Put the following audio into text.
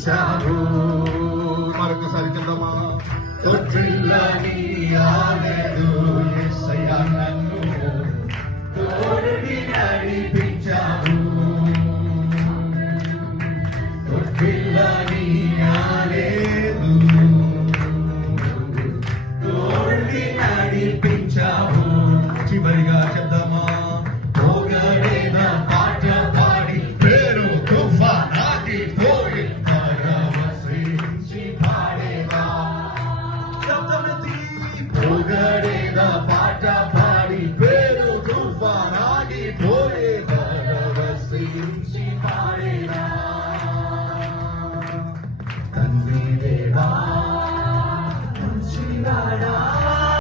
నడిపించావు. మరొకసారి చెప్దామా? తొట్టిల్లని ఆలేదు యేసయ్యా నన్ను తోడుని నడిపించావు. తొట్టిల్లని ఆలేదు తోడుని నడిపించావు. చివరిగా చెప్దామా? పోగడేద పాట పాడి పేరు తుఫానాది పోయి పరవశించి పాడేదా. శబ్దమెత్తి పోగడేద